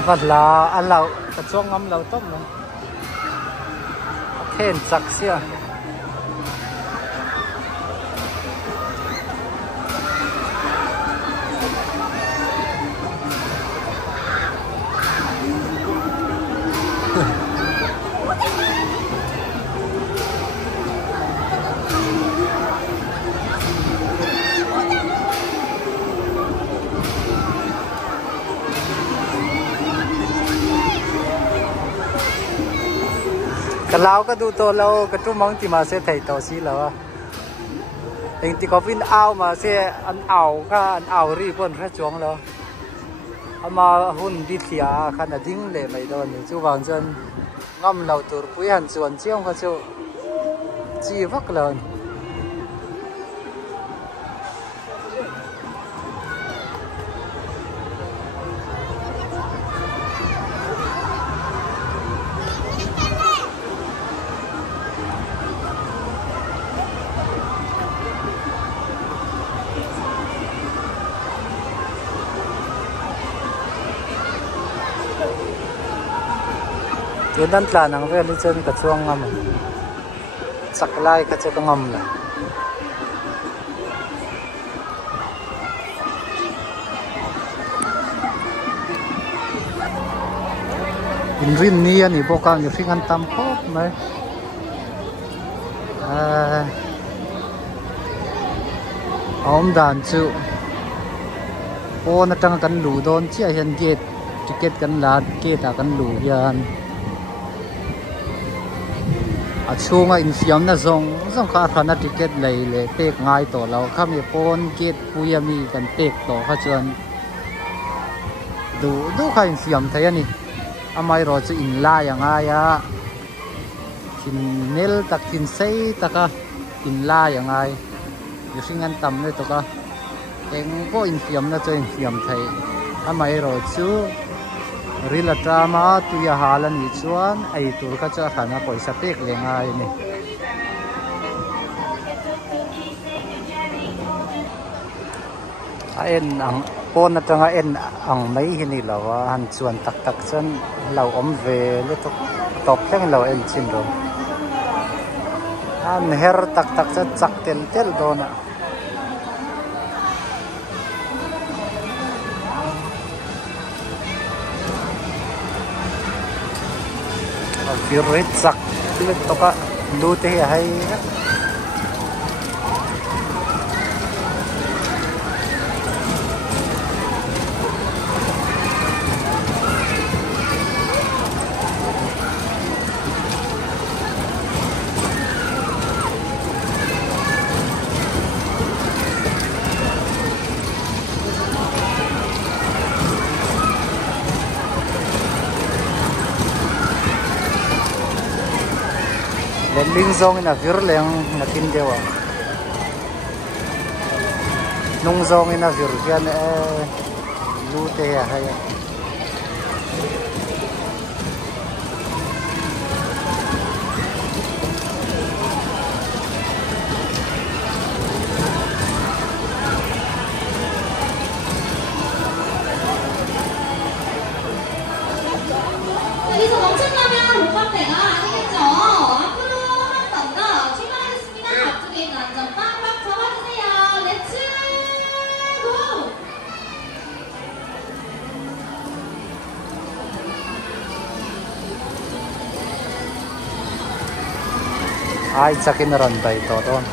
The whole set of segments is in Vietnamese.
vật là ăn lẩu tập trung ngâm lẩu tôm này khen sặc xia cái lão cái đu to lâu cái chú mong thì mà sẽ thấy to xí lâu à anh thì có vin ao mà sẽ ăn ảo ri vẫn rất chuông lâu mà hun đi thìa khăn là dính để mấy đòn chú vàng dân ngâm lẩu tủi quý hẳn chuồn chiêu cái chỗ chi vắc lớn Yun ang planang religion katsuang ngam saklay katsukang ngam la inrin niya ni boka ni fingan tampok mai om dan chu o na tang kan lu don chia hian gate ticket kan la gate a kan lu hian a chunga infiam na zong kha khana ticket lei le pek ngai to lo khami pon gate puyami kan pek to kha chuan du kha infiam thai ani amai ro chu in la yanga ya kin nel takin sei taka in la yangai yusingan tam ne to ka eng ko infiam na chu infiam thai amai ro chu rila drama tu ya halan ni chuan ai tur ka cha khana paisa pek lengai ni a en ang pon atanga en ang mai hi ni lawa han chuan tak tak chan lau om ve le to top thleng lau en chin ro an her tak tak cha chak tel dona Pirit sak pilit to ka lute hay Leng zong ina vir leng na tin dewa nung zong ina vir hian lute hay ai chakin ran bai to don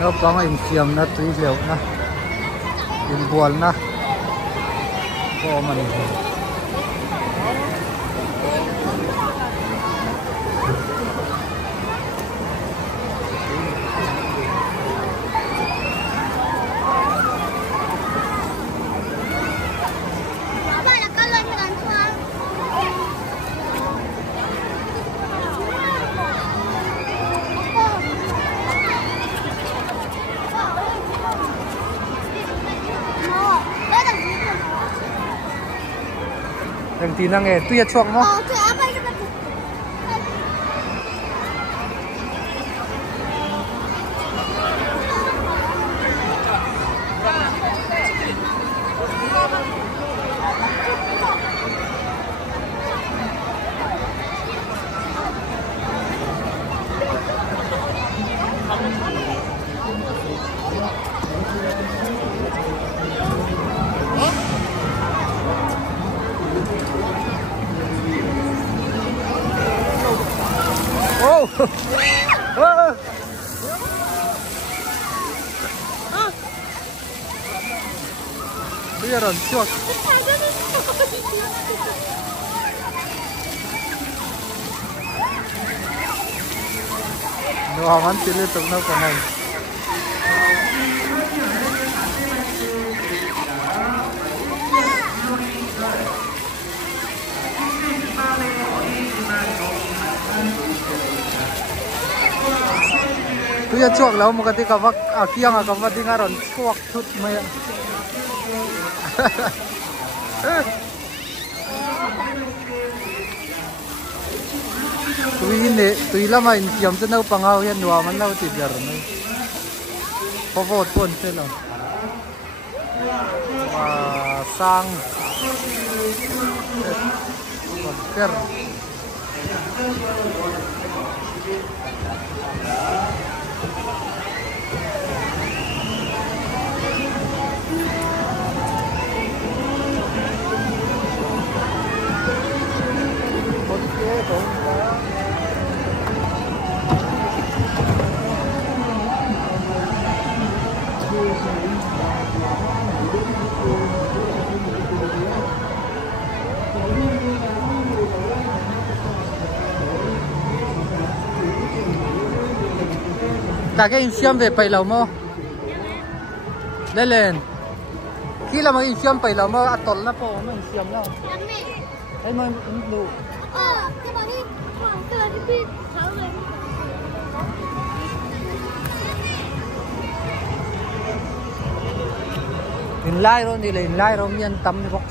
nó có ngay kiềm nó tùy liệu nó in buồn nó có mà yang tinang tu ya chuak mo. Oh, tu apa itu? Bây giờ rồi chuột. Nó ăn chỉ liên tục nó còn này. Tôi ya chuột lâu một cái cái vắt à kia mà cái vắt đi ngay rồi chuột chút mày. Tui lama in kiam tu nau pangau yan nuwa man lau ti biar nai. Pavot pun selo. Sang. Koker. Ta cái film về bảy lầu mò lên lên khi là mình film bảy lầu mò ăn tỏi nó po mình film đâu thấy mình đủ cái bảo đi cái là đi tháo rồi in lai rồi đi lên lai rồi miền tắm đi box